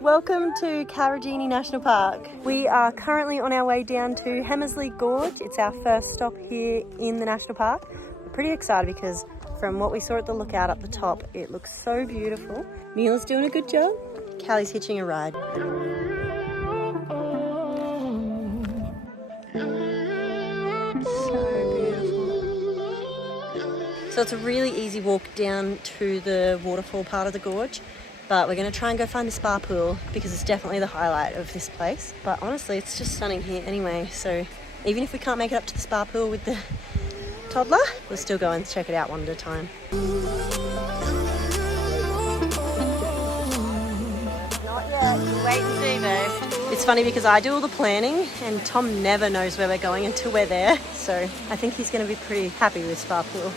Welcome to Karijini National Park. We are currently on our way down to Weano Gorge. It's our first stop here in the national park. We're pretty excited because from what we saw at the lookout up the top, it looks so beautiful. Mila's doing a good job. Callie's hitching a ride. So it's a really easy walk down to the waterfall part of the gorge, but we're going to try and go find the spa pool because it's definitely the highlight of this place. But honestly, it's just stunning here anyway, so even if we can't make it up to the spa pool with the toddler, we'll still go and check it out one at a time. Not yet, we'll wait and see though. It's funny because I do all the planning and Tom never knows where we're going until we're there, so I think he's going to be pretty happy with spa pool.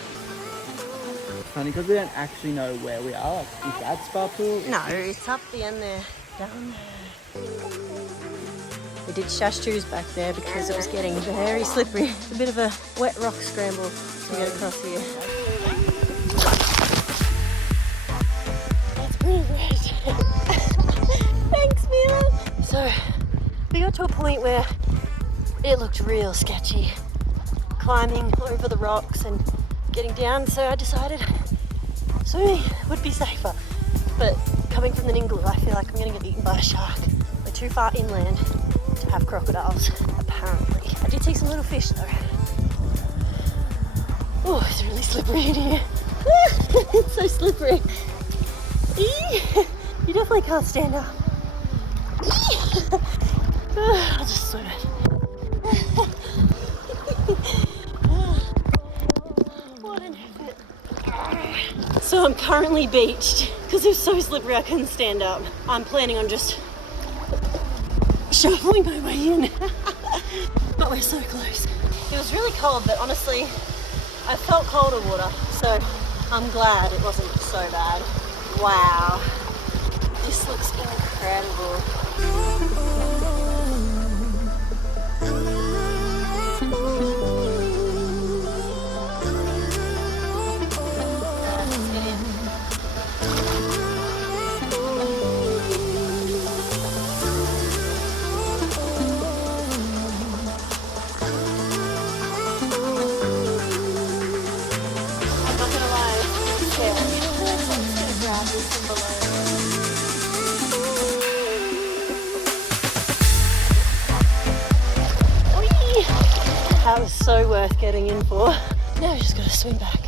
Funny because we don't actually know where we are. Like, is that spa pool? No, it's up the end there, down there. We did shash shoes back there because it was getting very slippery. A bit of a wet rock scramble to get across here. That's pretty wet. Thanks, Mila. So we got to a point where it looked real sketchy, climbing over the rocks and getting down, so I decided swimming would be safer. But coming from the Ningaloo, I feel like I'm going to get eaten by a shark. We're too far inland to have crocodiles, apparently. I did see some little fish though. Oh, it's really slippery in here. It's so slippery. You definitely can't stand up. I'll just swim it. So I'm currently beached because it was so slippery I couldn't stand up. I'm planning on just shuffling my way in. But we're so close. It was really cold, but honestly, I felt colder water, so I'm glad it wasn't so bad. Wow, this looks incredible. That was so worth getting in for. Now we just gotta swim back.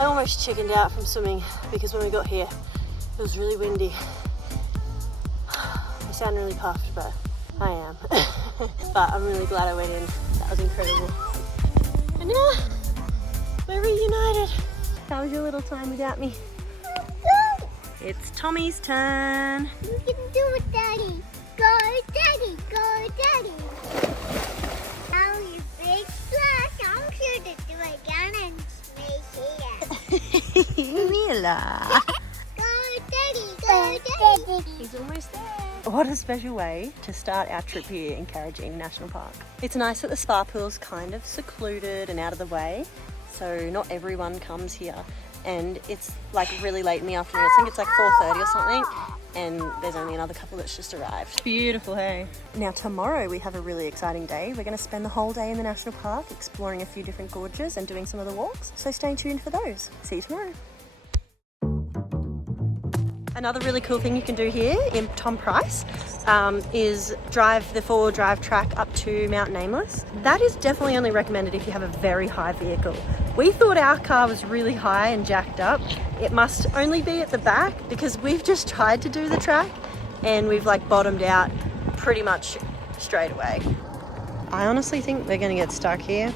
I almost chickened out from swimming because when we got here, it was really windy. I sound really puffed, but I am. But I'm really glad I went in. That was incredible. And now we're reunited. How was your little time without me? It's Tommy's turn. You can do it, Daddy. Go, Daddy. Go, Daddy. Now you big splash. I'm sure to do it again and stay here. Mila. Go, Daddy. Go, Daddy. He's almost there. What a special way to start our trip here in Karijini National Park. It's nice that the spa pool's kind of secluded and out of the way, so not everyone comes here. And it's like really late in the afternoon. I think it's like 4:30 or something, and there's only another couple that's just arrived. Beautiful, hey? Now tomorrow we have a really exciting day. We're going to spend the whole day in the national park exploring a few different gorges and doing some of the walks, so stay tuned for those. See you tomorrow. Another really cool thing you can do here in Tom Price is drive the four-wheel drive track up to Mount Nameless. That is definitely only recommended if you have a very high vehicle. We thought our car was really high and jacked up. It must only be at the back because we've just tried to do the track and we've like bottomed out pretty much straight away. I honestly think we're gonna get stuck here.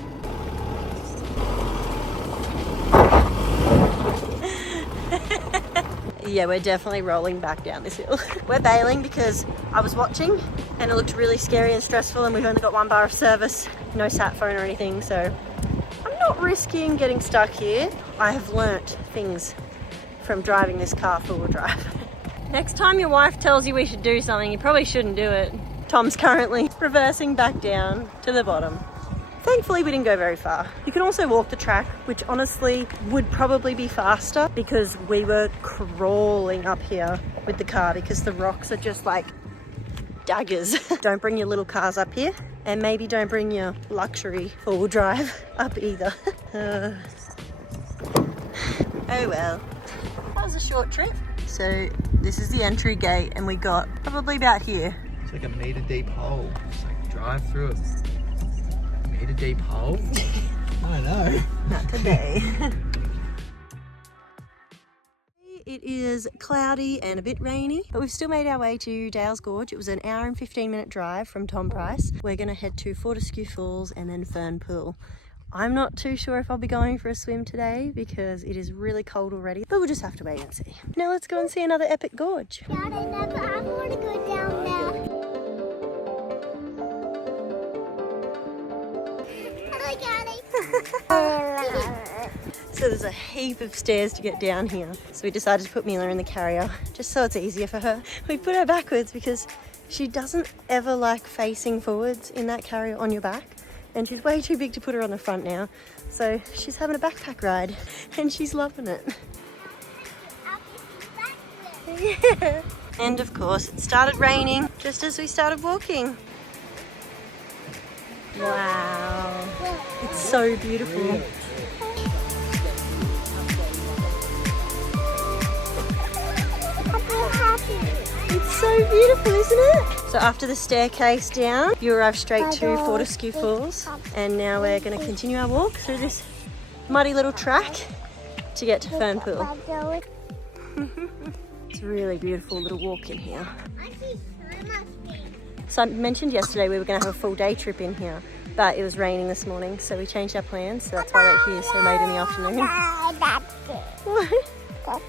Yeah, we're definitely rolling back down this hill. We're bailing because I was watching and it looked really scary and stressful and we've only got one bar of service, no sat phone or anything, so I'm not risking getting stuck here. I have learnt things from driving this car four-wheel drive. Next time your wife tells you we should do something, you probably shouldn't do it. Tom's currently reversing back down to the bottom. Thankfully we didn't go very far. You can also walk the track, which honestly would probably be faster because we were crawling up here with the car because the rocks are just like daggers. Don't bring your little cars up here, and maybe don't bring your luxury four-wheel drive up either. Oh well. That was a short trip. So this is the entry gate and we got probably about here. It's like a metre deep hole. It's like drive through a metre deep hole. I know. Not today. It is cloudy and a bit rainy, but we've still made our way to Dales Gorge. It was an hour and 15-minute drive from Tom Price. We're going to head to Fortescue Falls and then Fern Pool. I'm not too sure if I'll be going for a swim today because it is really cold already, but we'll just have to wait and see. Now let's go and see another epic gorge. Dad, I want to go down there. So there's a heap of stairs to get down here. So we decided to put Mila in the carrier just so it's easier for her. We put her backwards because she doesn't ever like facing forwards in that carrier on your back. And she's way too big to put her on the front now. So she's having a backpack ride and she's loving it. Yeah. And of course it started raining just as we started walking. Wow, it's so beautiful. It's so beautiful, isn't it? So after the staircase down, you arrive straight to Fortescue Falls, and now we're going to continue our walk through this muddy little track to get to Fern Pool. It's a really beautiful little walk in here. So I mentioned yesterday we were going to have a full day trip in here, but it was raining this morning, so we changed our plans. So that's why we're here so late in the afternoon. What?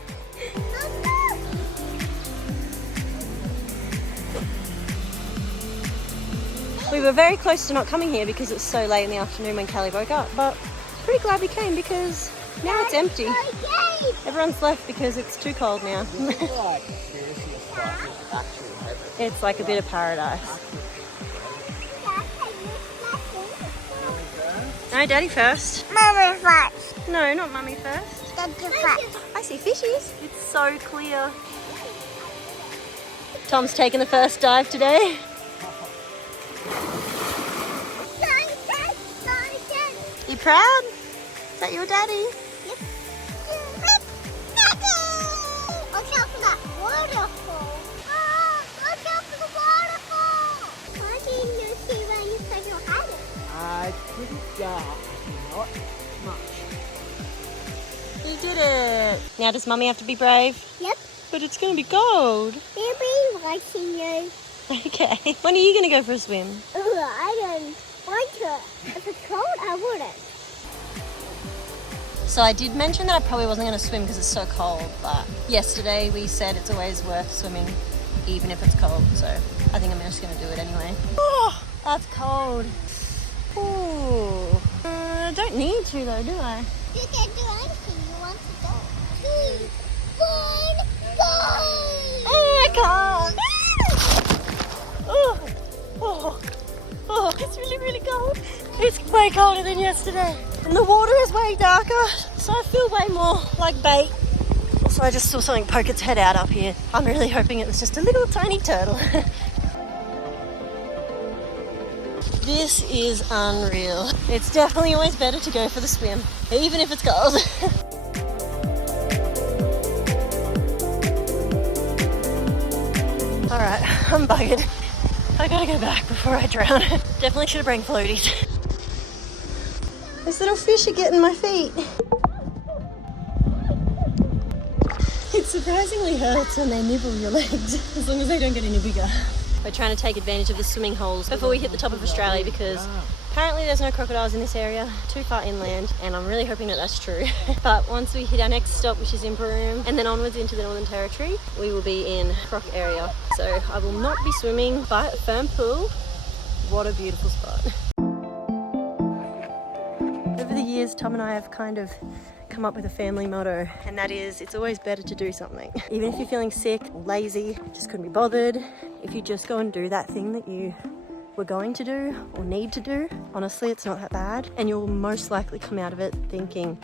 We were very close to not coming here because it was so late in the afternoon when Callie woke up, but pretty glad we came because now it's empty. Everyone's left because it's too cold now. It's like a bit of paradise. No, Daddy first. Mommy first. No, not Mummy first. Daddy first. I see fishies. It's so clear. Tom's taking the first dive today. You proud? Is that your daddy? Yep. Daddy! Look out for that waterfall. Oh, look out for the waterfall. Why didn't you see where you put your head in? Pretty dark, not much. You did it. Now does Mummy have to be brave? Yep. But it's going to be cold. They'll be watching you. Okay. When are you going to go for a swim? I don't want to. If it's cold, I wouldn't. So I did mention that I probably wasn't going to swim because it's so cold, but yesterday we said it's always worth swimming even if it's cold, so I think I'm just going to do it anyway. Oh, that's cold. Ooh. I don't need to though, do I? You can do anything you want to do. 2, 1, go! Oh, I can't. Oh, it's really, really cold. It's way colder than yesterday. And the water is way darker, so I feel way more like bait. Also, I just saw something poke its head out up here. I'm really hoping it was just a little tiny turtle. This is unreal. It's definitely always better to go for the swim, even if it's cold. Alright, I'm buggered. I gotta go back before I drown. Definitely should have brought floaties. These little fish are getting my feet. It surprisingly hurts when they nibble your legs, as long as they don't get any bigger. We're trying to take advantage of the swimming holes before we hit the top of Australia because apparently there's no crocodiles in this area, too far inland, and I'm really hoping that that's true. But once we hit our next stop, which is in Broome, and then onwards into the Northern Territory, we will be in Croc area. So I will not be swimming, but Fern Pool, what a beautiful spot. Over the years, Tom and I have kind of come up with a family motto, and that is it's always better to do something. Even if you're feeling sick or lazy, just couldn't be bothered, if you just go and do that thing that you we're going to do or need to do. Honestly, it's not that bad. And you'll most likely come out of it thinking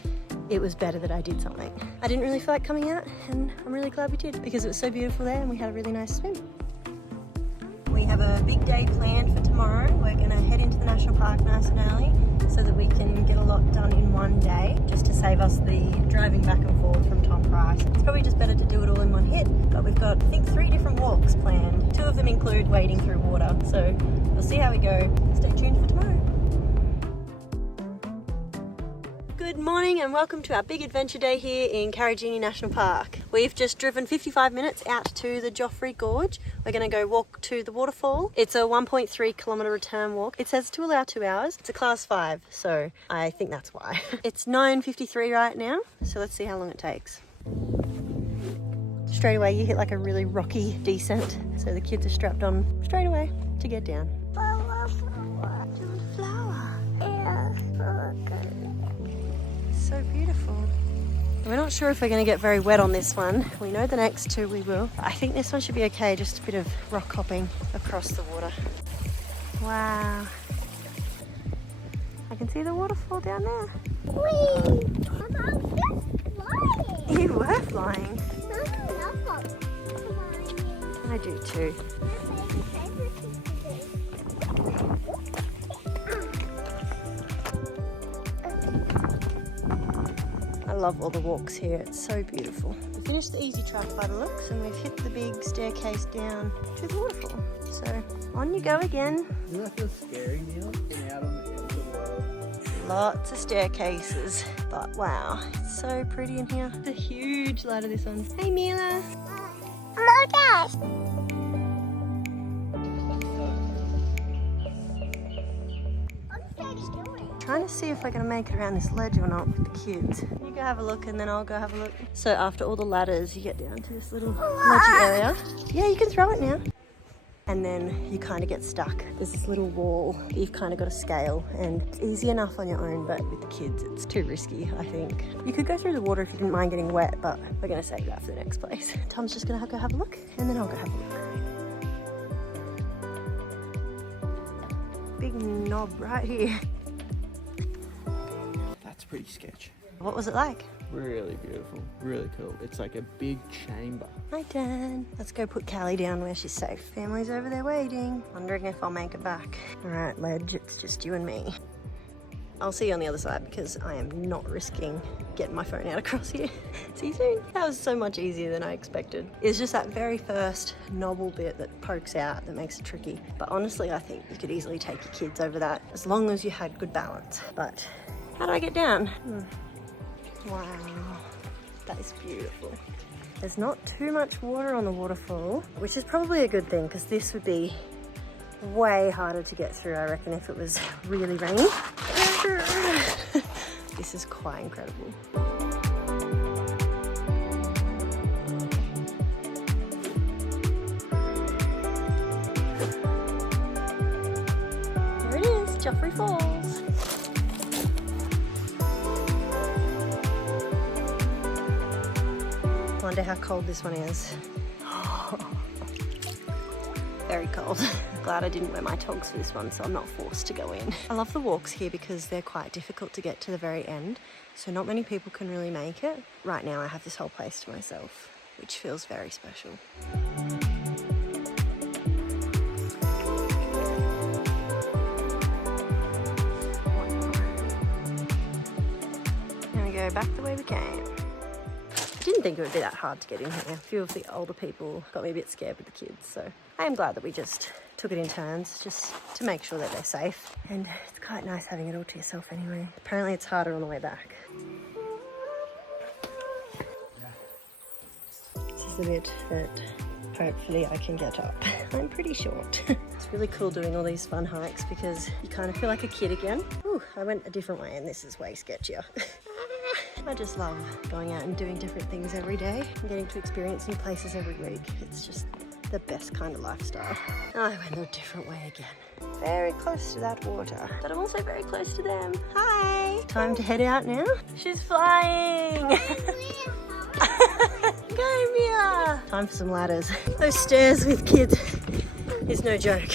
it was better that I did something. I didn't really feel like coming out, and I'm really glad we did because it was so beautiful there and we had a really nice swim. We have a big day planned for tomorrow. We're gonna head into the national park nice and early so that we can get a lot done in one day, just to save us the driving back and forth from Tom Price. It's probably just better to do it all in one hit, but we've got, I think, 3 different walks planned. 2 of them include wading through water, so we'll see how we go. Stay tuned for tomorrow. Good morning and welcome to our big adventure day here in Karijini National Park. We've just driven 55 minutes out to the Joffre Gorge. We're going to go walk to the waterfall. It's a 1.3 kilometre return walk. It says to allow 2 hours. It's a class 5, so I think that's why. It's 9:53 right now, so let's see how long it takes. Straight away you hit like a really rocky descent, so the kids are strapped on straight away to get down. Flower. Yeah. So beautiful. We're not sure if we're going to get very wet on this one. We know the next 2 we will. I think this one should be okay, just a bit of rock hopping across the water. Wow. I can see the waterfall down there. Whee! I'm just flying. You were flying. No. I do too. I love all the walks here, it's so beautiful. We finished the easy track by the looks and we've hit the big staircase down to the waterfall. So on you go again. Doesn't that feel scary, Neil? Getting out on the end of the world. Lots of staircases, but wow, it's so pretty in here. It's a huge ladder, this one. Hey Mila. Oh my gosh. Trying to see if we're going to make it around this ledge or not with the kids. You go have a look and then I'll go have a look. So after all the ladders, you get down to this little ledgy area. Yeah, you can throw it now. And then you kind of get stuck. There's this little wall that you've kind of got to scale, and it's easy enough on your own, but with the kids it's too risky, I think. You could go through the water if you didn't mind getting wet, but we're going to save that for the next place. Tom's just going to go have a look and then I'll go have a look. Big knob right here. That's pretty sketchy. What was it like? Really beautiful, really cool. It's like a big chamber. Hi Dan. Let's go put Callie down where she's safe. Family's over there waiting. Wondering if I'll make it back. Alright, ledge, it's just you and me. I'll see you on the other side because I am not risking getting my phone out across here. See you soon. That was so much easier than I expected. It's just that very first knobble bit that pokes out that makes it tricky. But honestly, I think you could easily take your kids over that as long as you had good balance. But how do I get down? Wow, that is beautiful. There's not too much water on the waterfall, which is probably a good thing because this would be way harder to get through, I reckon, if it was really rainy. This is quite incredible. There it is, Joffre Falls. Wonder how cold this one is. Very cold. Glad I didn't wear my togs for this one, so I'm not forced to go in. I love the walks here because they're quite difficult to get to the very end, so not many people can really make it. Right now I have this whole place to myself, which feels very special. Here we go, back the way we came. I didn't think it would be that hard to get in here. A few of the older people got me a bit scared with the kids, so I am glad that we just took it in turns just to make sure that they're safe. And it's quite nice having it all to yourself anyway. Apparently it's harder on the way back. This is the bit that hopefully I can get up. I'm pretty short. It's really cool doing all these fun hikes because you kind of feel like a kid again. Ooh, I went a different way and this is way sketchier. I just love going out and doing different things every day and getting to experience new places every week. It's just the best kind of lifestyle. I went a different way again. Very close to that water, but I'm also very close to them. Hi! Time to head out now. She's flying! Go Mia! Time for some ladders. Those stairs with kids is no joke.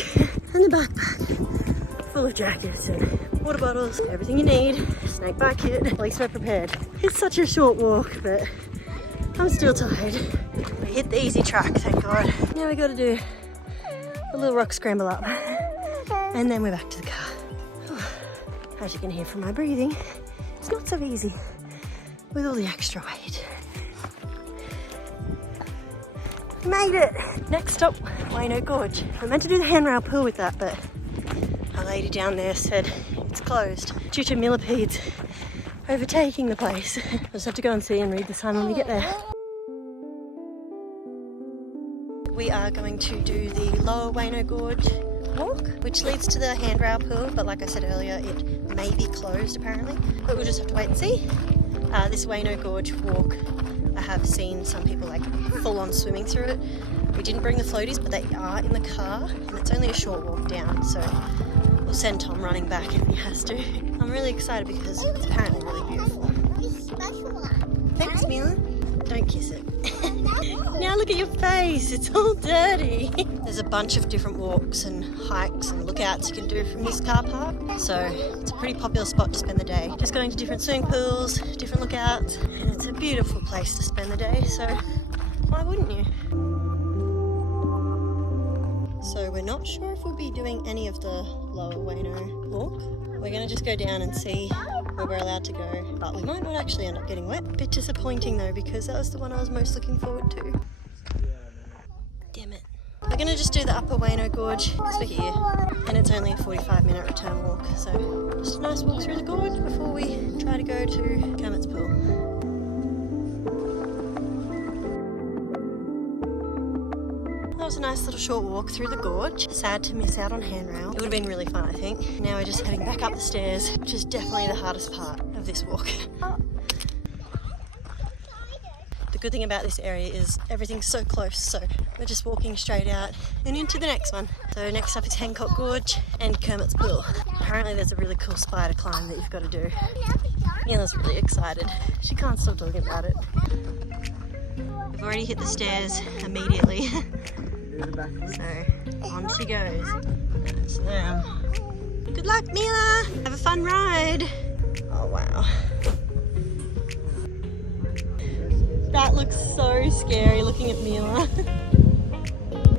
And the backpack full of jackets and water bottles, everything you need, snake bite kit. At least we're prepared. It's such a short walk, but I'm still tired. We hit the easy track, thank God. Now we gotta do a little rock scramble up and then we're back to the car. As you can hear from my breathing, it's not so easy with all the extra weight. Made it! Next stop, Weano Gorge. I meant to do the handrail pool with that, but a lady down there said it's closed due to millipedes overtaking the place. I'll just have to go and see and read the sign when we get there. We are going to do the lower Weano Gorge walk, which leads to the handrail pool, but like I said earlier, it may be closed apparently, but we'll just have to wait and see. This Weano Gorge walk, I have seen some people like full on swimming through it. We didn't bring the floaties, but they are in the car and it's only a short walk down, so we'll send Tom running back if he has to. I'm really excited because it's apparently really beautiful. Thanks, Mila. Don't kiss it. Now look at your face, it's all dirty. There's a bunch of different walks and hikes and lookouts you can do from this car park. So it's a pretty popular spot to spend the day. Just going to different swimming pools, different lookouts, and it's a beautiful place to spend the day, so why wouldn't you? So we're not sure if we'll be doing any of the lower Weano walk. We're going to just go down and see where we're allowed to go, but we might not actually end up getting wet. Bit disappointing though, because that was the one I was most looking forward to. Damn it. We're going to just do the upper Weano Gorge because we're here, and it's only a 45-minute return walk, so just a nice walk through the gorge before we try to go to Kermit's pool. That was a nice little short walk through the gorge. Sad to miss out on handrail. It would have been really fun, I think. Now we're just heading back up the stairs, which is definitely the hardest part of this walk. The good thing about this area is everything's so close, so we're just walking straight out and into the next one. So next up is Hancock Gorge and Kermit's pool. Apparently there's a really cool spider climb that you've got to do. Mila's really excited. She can't stop talking about it. We've already hit the stairs immediately. So on she goes. So, good luck, Mila! Have a fun ride! Oh wow. That looks so scary looking at Mila.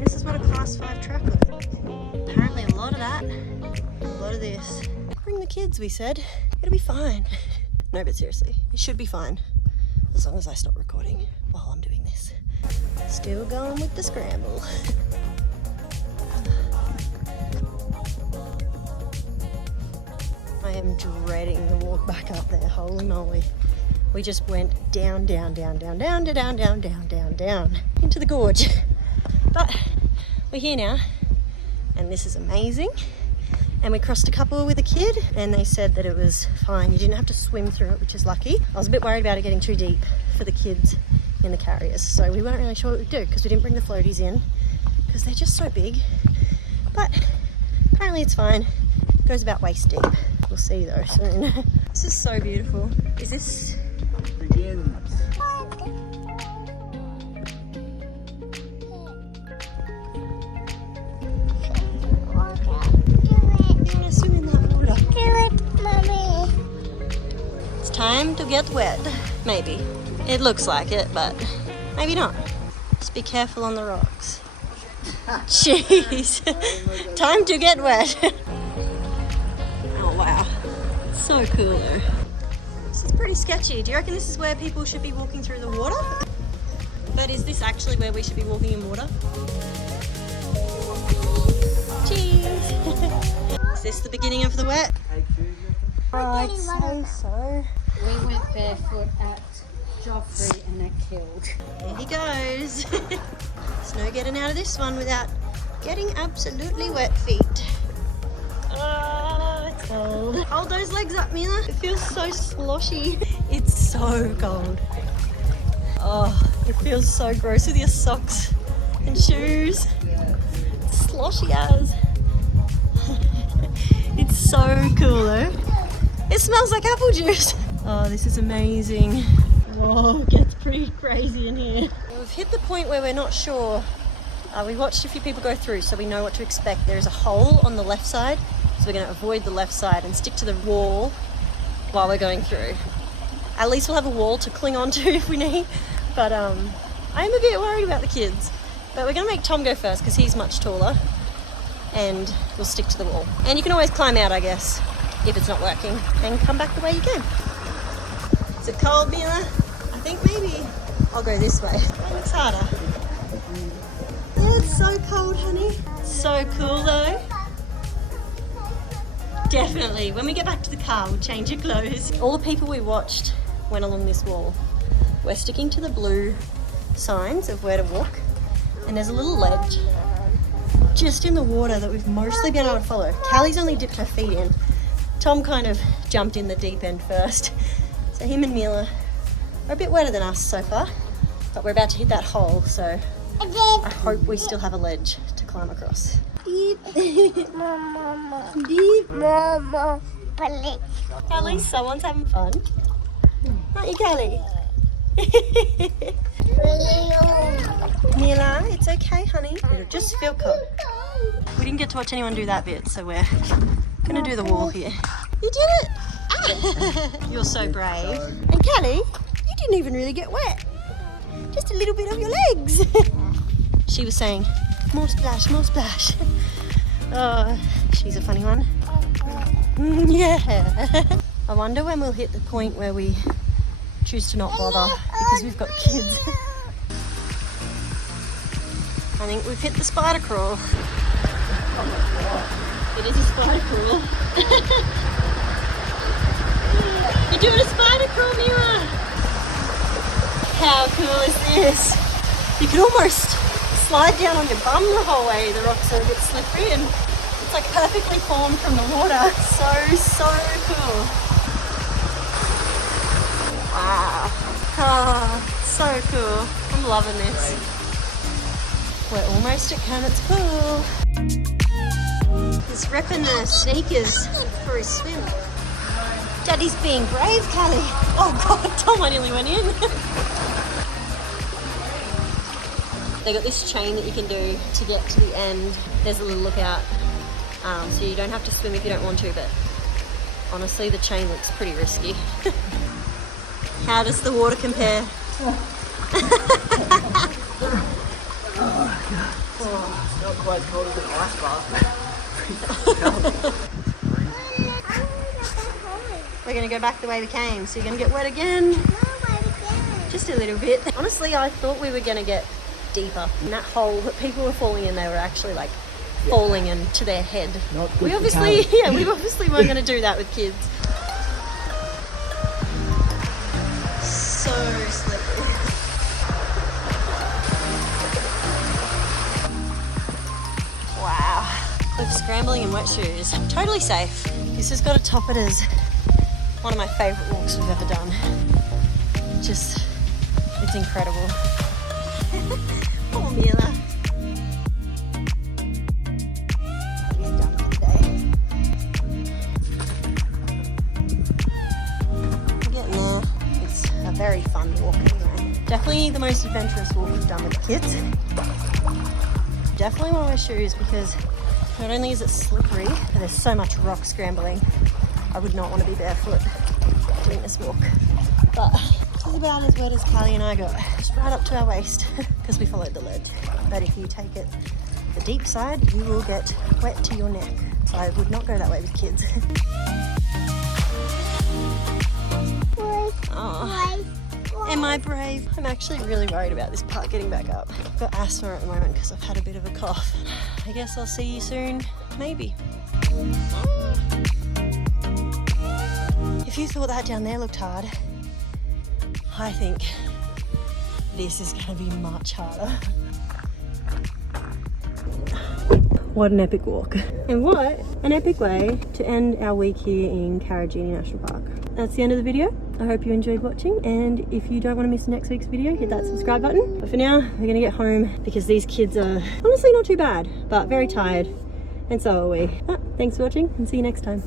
This is what a class 5 track looks like. Apparently a lot of that, a lot of this. Bring the kids, we said. It'll be fine. No, but seriously, it should be fine. As long as I stop recording while I'm doing this. Still going with the scramble. I am dreading the walk back up there, holy moly. We just went down, down, down, down, down, down, down, down, down, down into the gorge. But we're here now, and this is amazing. And we crossed a couple with a kid, and they said that it was fine. You didn't have to swim through it, which is lucky. I was a bit worried about it getting too deep for the kids in the carriers, so we weren't really sure what we'd do because we didn't bring the floaties in because they're just so big. But apparently it's fine. It goes about waist deep. We'll see though soon. This is so beautiful. Is this? Begins. Time to get wet. Maybe. It looks like it, but maybe not. Just be careful on the rocks. Jeez. Time to get wet. Oh wow. So cool though. This is pretty sketchy. Do you reckon this is where people should be walking through the water? But is this actually where we should be walking in water? Cheese. Is this the beginning of the wet? I'd say so. We went barefoot at Joffre and that killed. There he goes. There's no getting out of this one without getting absolutely wet feet. Oh, it's cold. Hold those legs up, Mila. It feels so sloshy. It's so cold. Oh, it feels so gross with your socks and shoes. It's sloshy as. It's so cool though. It smells like apple juice. Oh, this is amazing. Whoa, it gets pretty crazy in here. We've hit the point where we're not sure We watched a few people go through, so we know what to expect. There is a hole on the left side, so we're going to avoid the left side and stick to the wall while we're going through. At least we'll have a wall to cling onto if we need. But I'm a bit worried about the kids. But we're going to make Tom go first because he's much taller, and we'll stick to the wall. And you can always climb out, I guess, if it's not working, and come back the way you came. Is it cold, Mila? I think maybe I'll go this way. It looks harder. It's so cold, honey. So cool though. Definitely. When we get back to the car, we'll change your clothes. All the people we watched went along this wall. We're sticking to the blue signs of where to walk. And there's a little ledge just in the water that we've mostly been able to follow. Callie's only dipped her feet in. Tom kind of jumped in the deep end first. So him and Mila are a bit wetter than us so far. But we're about to hit that hole, so I hope we still have a ledge to climb across. Deep. Mama. Deep. Mama. Please. Callie, someone's having fun. Aren't you, Callie? Mila, it's okay, honey. It'll just feel cold. We didn't get to watch anyone do that bit, so we're gonna do the wall here. You did it! You're so brave. And Callie, you didn't even really get wet. Just a little bit of your legs. She was saying, more splash, more splash. Oh, she's a funny one. Yeah. I wonder when we'll hit the point where we choose to not bother because we've got kids. I think we've hit the spider crawl. It is a spider crawl. You're doing a spider crawl, Mila. How cool is this? You could almost slide down on your bum the whole way. The rocks are a bit slippery and it's like perfectly formed from the water. So cool. Wow. Oh, so cool. I'm loving this. We're almost at Kermit's pool. He's repping the sneakers for his swim. Daddy's being brave, Callie. Oh God, Tom, I nearly went in. They got this chain that you can do to get to the end. There's a little lookout, so you don't have to swim if you don't want to, but honestly, the chain looks pretty risky. How does the water compare? It's not quite cold as an ice bath. We're going to go back the way we came, so you're going to get wet again. Just a little bit. Honestly, I thought we were going to get deeper. In that hole that people were falling in, they were actually like falling into their head. We obviously weren't going to do that with kids. So slippery. Wow. With scrambling in wet shoes, totally safe. This has got to top it as one of my favourite walks we've ever done. Just, it's incredible. Poor Mila. He's done for the day. We're getting there. It's a very fun walk anyway. Definitely the most adventurous walk we've done with the kids. Definitely want to wear shoes because not only is it slippery, but there's so much rock scrambling. I would not want to be barefoot doing this walk. But it's about as wet as Callie and I got. Just right up to our waist because we followed the ledge. But if you take it the deep side, you will get wet to your neck. So I would not go that way with kids. Oh. Am I brave? I'm actually really worried about this part getting back up. I've got asthma at the moment because I've had a bit of a cough. I guess I'll see you soon, maybe. If you thought that down there looked hard, I think this is going to be much harder. What an epic walk. And what an epic way to end our week here in Karijini National Park. That's the end of the video. I hope you enjoyed watching, and if you don't want to miss next week's video, hit that subscribe button. But for now, we're going to get home because these kids are honestly not too bad, but very tired, and so are we. Thanks for watching, and see you next time.